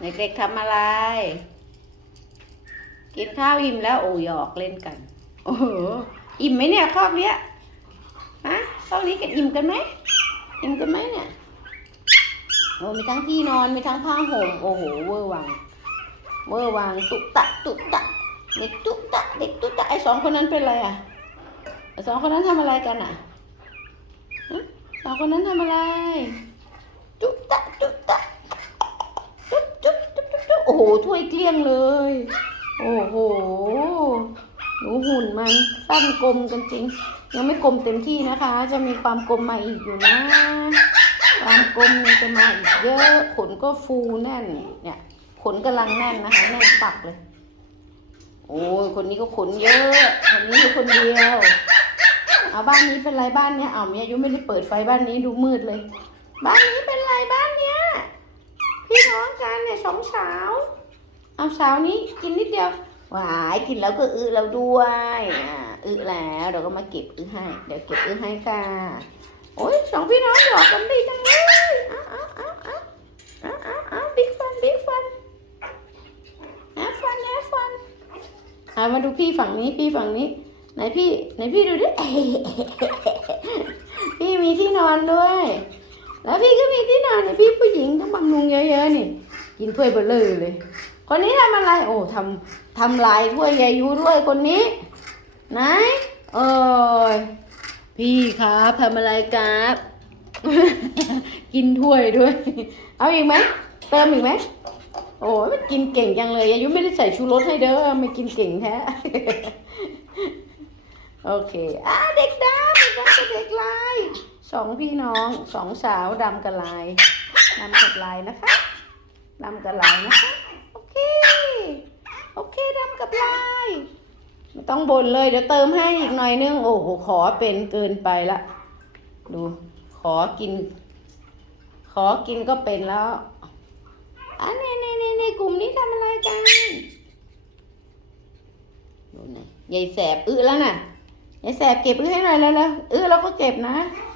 เด็กๆทำอะไร กินข้าวอิ่มแล้วโอ้หยอกเล่นกัน โอ้โหอิ่มไหมเนี่ยครอบเนี้ยฮะครอบนี้กันอิ่มกันไหมอิ่มกันไหมเนี่ยโอ้มีทั้งที่นอนมีทั้งผ้าห่มโอ้โหเวอร์วังเวอร์วังตุกตะตุกตะเด็กตุกตะเด็กตุกตะไอสองคนนั้นเป็นอะไรอะไอสองคนนั้นทำอะไรกันอะฮะสองคนนั้นทำอะไร ตุกตะตุกตะจุ๊บจุ๊บจุ๊บจุ๊บจุ๊บโอ้โหถ้วยเกลี้ยงเลย โอ้โห หนูหุ่นมันสั้นกลมกันจริง ยังไม่กลมเต็มที่นะคะ จะมีความกลมมาอีกอยู่นะ ความกลมยังจะมาอีกเยอะ ขนก็ฟูแน่น เนี่ย ขนกำลังแน่นนะคะ แน่นปักเลย โอ้ย คนนี้ก็ขนเยอะ คนนี้อยู่คนเดียวเอาบ้านนี้เป็นไรบ้านเนี้ยเอาเมียยุไม่ได้เปิดไฟบ้านนี้ดูมืดเลย บ้านนี้เป็นไรบ้าน กันเนี่ยสอาเอาสานี้กินนิดเดียวหวายกินแล้วก็อื้อแล้วด้วยอ่าอื้อแล้วเดี๋ยวก็มาเก็บอื้อให้ เดี๋ยวเก็บอื้อให้ค่ะ โอ้ยสองพี่น้องหยอกกันดีจังเลยอ้าเอ้าเอ้าเอ้าเอ้าเอ้าอ้าบิ๊กฟันบิ๊กฟันแฮฟันแฮฟันอ่ามาดูพี่ฝั่งนี้พี่ฝั่งนี้ไหนพี่ไหนพี่ดูดิพี่มีที่นอนด้วย แล้วพี่ก็มีที่นอนเนี่ยพี่ผู้หญิงต้องบำรุงเยอะๆนี่ กินถ้วยเบลเลอร์เลย คนนี้ทำอะไร โอ้ทำทำลายถ้วยยายุด้วยคนนี้ไหนเอ้ยพี่ครับทำอะไรครับ กินถ้วยด้วย เอาอีกไหมเติมอีกไหมโอ้ยมันกินเก่งจังเลยยายุไม่ได้ใส่ชูรสให้เด้อไม่กินเก่งแท้โอเคอะเด็กดำเด็กดำกับเด็กลายสองพี่น้องสองสาวดำกับลายดำกับลายนะคะ ดำกับลายนะคะ โอเค โอเคดำกับลายไม่ต้องบ่นเลย เดี๋ยวเติมให้อีกหน่อยนึง โอ้โห ขอเป็นเกินไปละ ดู ขอกิน ขอกินก็เป็นแล้วอะเน่เน่น่เน่กลุ่มนี้ทำอะไรกันดูหน่อยยายแสบอื้อแล้วน่ะยายแสบเก็บเอือให้หน่อยแล้วแล้วเออเราก็เก็บนะ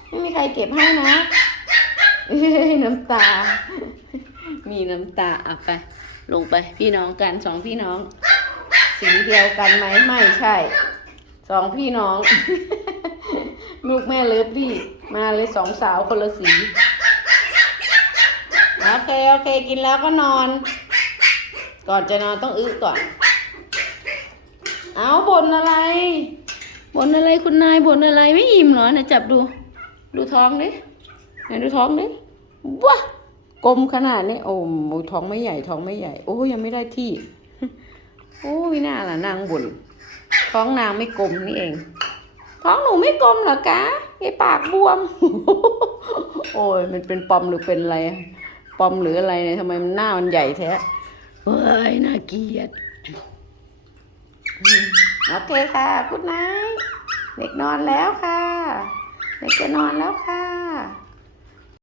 ไม่มีใครเก็บให้นะเอ้ยน้ำตา มีน้ำตาอะไป ลงไปพี่น้องกันสองพี่น้อง สีเดียวกันไหมไม่ใช่ สองพี่น้อง ลูกแม่เลิฟพี่มาเลยสองสาวคนละสีโอเคโอเคกินแล้วก็นอน ก่อนจะนอนต้องอึก่อน เอาบ่นอะไรบ่นอะไรคุณนายบ่นอะไรไม่อิ่มเหรอนะจับดู ดูท้องดิไหนดูท้องดิว้า กลมขนาดนี้โอ้โหท้องไม่ใหญ่ท้องไม่ใหญ่ โอ้ยังไม่ได้ที่ โอ้ไม่น่าล่ะนางบ่นท้องนางไม่กลมนี่เอง ท้องหนูไม่กลมเหรอกะไอปากบวม โอ้ยมันเป็นปอมหรือเป็นอะไรปอมหรืออะไรเนี่ยทำไมมันหน้ามันใหญ่แท้เฮ้ยน่าเกลียดโอเคค่ะคุณนายเด็กนอนแล้วค่ะ เด็กจะนอนแล้วค่ะ